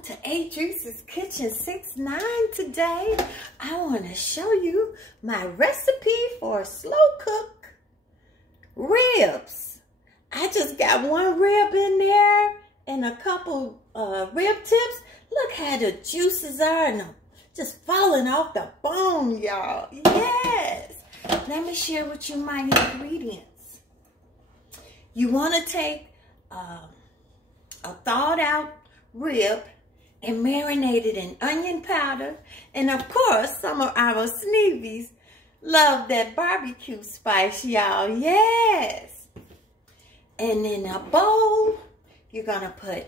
welcome to Adrice's Kitchen 69. Today, I want to show you my recipe for slow cook ribs. I just got one rib in there and a couple rib tips. Look how the juices are and just falling off the bone, y'all. Yes. Let me share with you my ingredients. You want to take a thawed out rib and marinate it in onion powder. And of course, some of our Sneevies love that barbecue spice, y'all. Yes. And in a bowl, you're going to put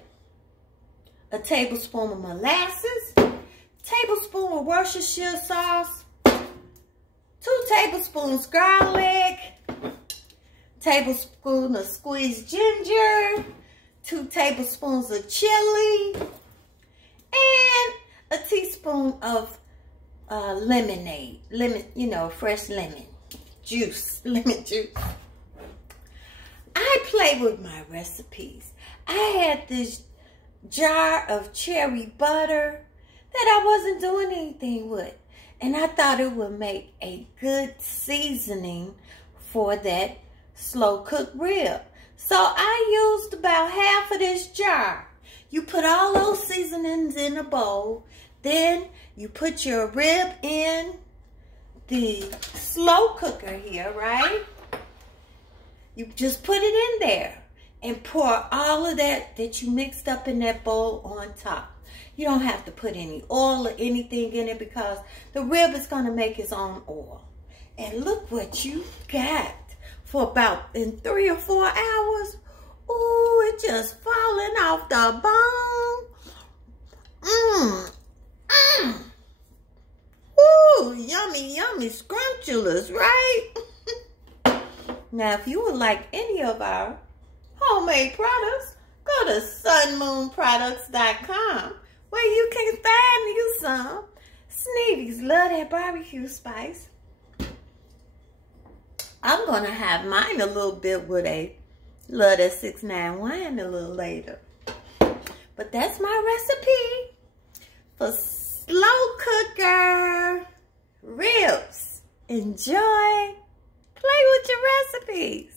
a tablespoon of molasses, tablespoon of worcestershire sauce, 2 tablespoons garlic, tablespoon of squeezed ginger, 2 tablespoons of chili, and a teaspoon of lemonade. Fresh lemon juice. I play with my recipes. I had this jar of cherry butter that I wasn't doing anything with. And I thought it would make a good seasoning for that slow cooked rib. So I used about half of this jar. You put all those seasonings in a bowl. Then you put your rib in the slow cooker here, right? You just put it in there and pour all of that you mixed up in that bowl on top. You don't have to put any oil or anything in it because the rib is going to make its own oil. And look what you got for about in 3 or 4 hours. Ooh, it just falling off the bone. Ooh, yummy, yummy, scrumptious, right? Now, if you would like any of our homemade products, go to sunmoonproducts.com where you can find you some. Sneevies love that barbecue spice. I'm going to have mine a little bit with a love that 6-9 wine a little later. But that's my recipe for slow cooker ribs. Enjoy. Play with your recipes.